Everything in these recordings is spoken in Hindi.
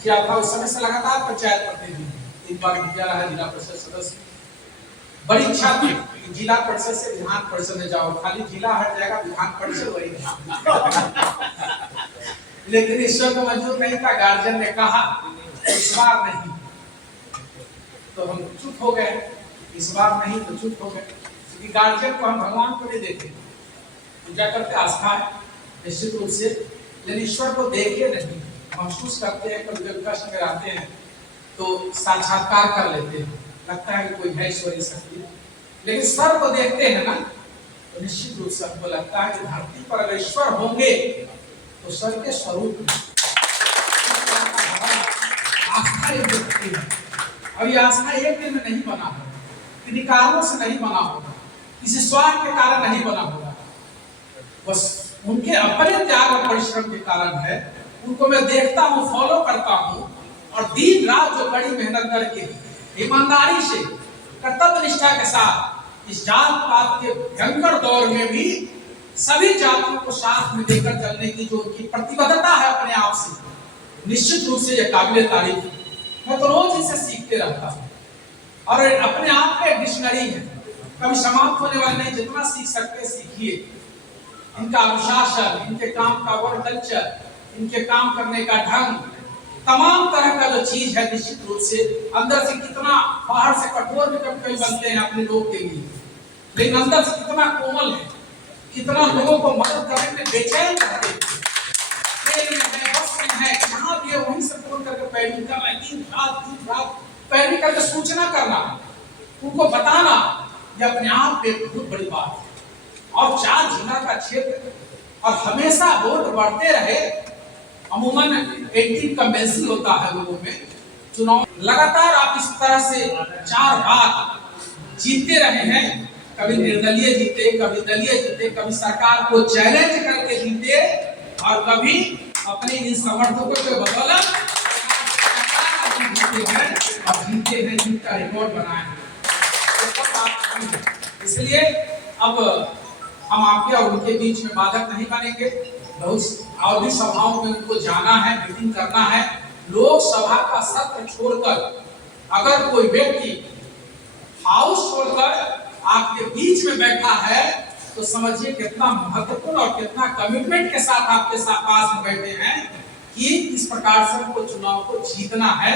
मुखिया था उस समय से लगातार पंचायत प्रतिनिधि, 3 बार मुखिया रहा, जिला परिषद सदस्य। बड़ी इच्छा थी कि जिला परिषद से विधान परिषद में जाओ, खाली जिला हट जाएगा विधान परिषद वही लेकिन ईश्वर को मंजूर नहीं था। गार्जियन ने कहा इस बार नहीं, तो हम चुप हो गए। इस बार नहीं तो चुप हो गए, क्योंकि गार्जियन को हम भगवान को नहीं देखे, पूजा करते, आस्था है निश्चित रूप से, लेकिन ईश्वर को देखे नहीं, महसूस करते हैं। कभी कभी कष्ट में आते हैं तो साक्षात्कार कर लेते हैं, लगता है कि कोई है ईश्वरीय शक्ति, लेकिन सर को देखते हैं ना तो निश्चित रूप से हमको लगता है कि धरती पर अगर ईश्वर होंगे तो सर के स्वरूप में आस्था एक व्यक्ति है। और ये आस्था एक दिन में नहीं बना होगा, किन्हीं कारणों से नहीं बना होगा, किसी स्वार्थ के कारण नहीं बना होगा, बस उनके अपने त्याग और परिश्रम के कारण है। उनको मैं देखता हूँ, फॉलो करता हूँ, और दिन रात जो बड़ी मेहनत करके ईमानदारी से कर्तव्य निष्ठा के साथ इस जात पात के भयंकर दौर में भी सभी जातियों को साथ में लेकर चलने की जो उनकी प्रतिबद्धता है अपने आप से, निश्चित रूप से यह काबिल तारीफ है। मैं तो रोज इसे सीखते रहता हूँ, और अपने आप में डिक्शनरी है, कभी समाप्त होने वाले नहीं। जितना सीख सकते सीखिए। इनका अनुशासन, इनके काम का वर्क कल्चर, इनके काम करने का ढंग, तमाम तरह का जो चीज है, निश्चित रूप से अंदर से कितना बाहर से कठोर भी कभी बनते हैं अपने लोग के लिए, लेकिन अंदर से कितना कोमल है, कितना लोगों को मदद करने में बेचैन रहते हैं, जहाँ भी है वहीं से फोन करके पैरवी कर रहे, दिन रात पैरवी करके सूचना करना, उनको बताना, ये अपने आप में बहुत बड़ी बात है। और 4 जिला का क्षेत्र, और हमेशा वोट बढ़ते रहे। अमूमन 18 कन्वेंशन होता है लोगों में चुनाव, लगातार आप इस तरह से 4 बार जीतते रहे हैं। कभी निर्दलीय जीते, कभी दलीय जीते, कभी सरकार को चैलेंज करके जीते, और कभी अपने इन समर्थकों के बदौलत जीते हैं, जिनका रिकॉर्ड बनाए हैं। इसलिए अब हम आपके और उनके बीच में बाधक नहीं बनेंगे। बहुत और भी सभाओं में उनको जाना है, मीटिंग करना है। लोकसभा का सत्र छोड़कर अगर कोई व्यक्ति हाउस छोड़कर आपके बीच में बैठा है तो समझिए कितना महत्वपूर्ण और कितना कमिटमेंट के साथ आपके साथ पास में बैठे हैं कि इस प्रकार से हमको चुनाव को जीतना है।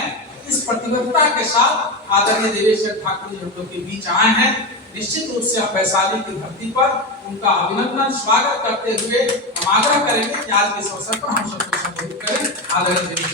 इस प्रतिबद्धता के साथ आदरणीय देवेश ठाकुर जी हम लोग के बीच आए हैं। निश्चित रूप से हम वैशाली की धरती पर उनका अभिनंदन स्वागत करते हुए हम आग्रह करेंगे कि आज के इस अवसर पर हम सबको संबोधित करें। आदरणीय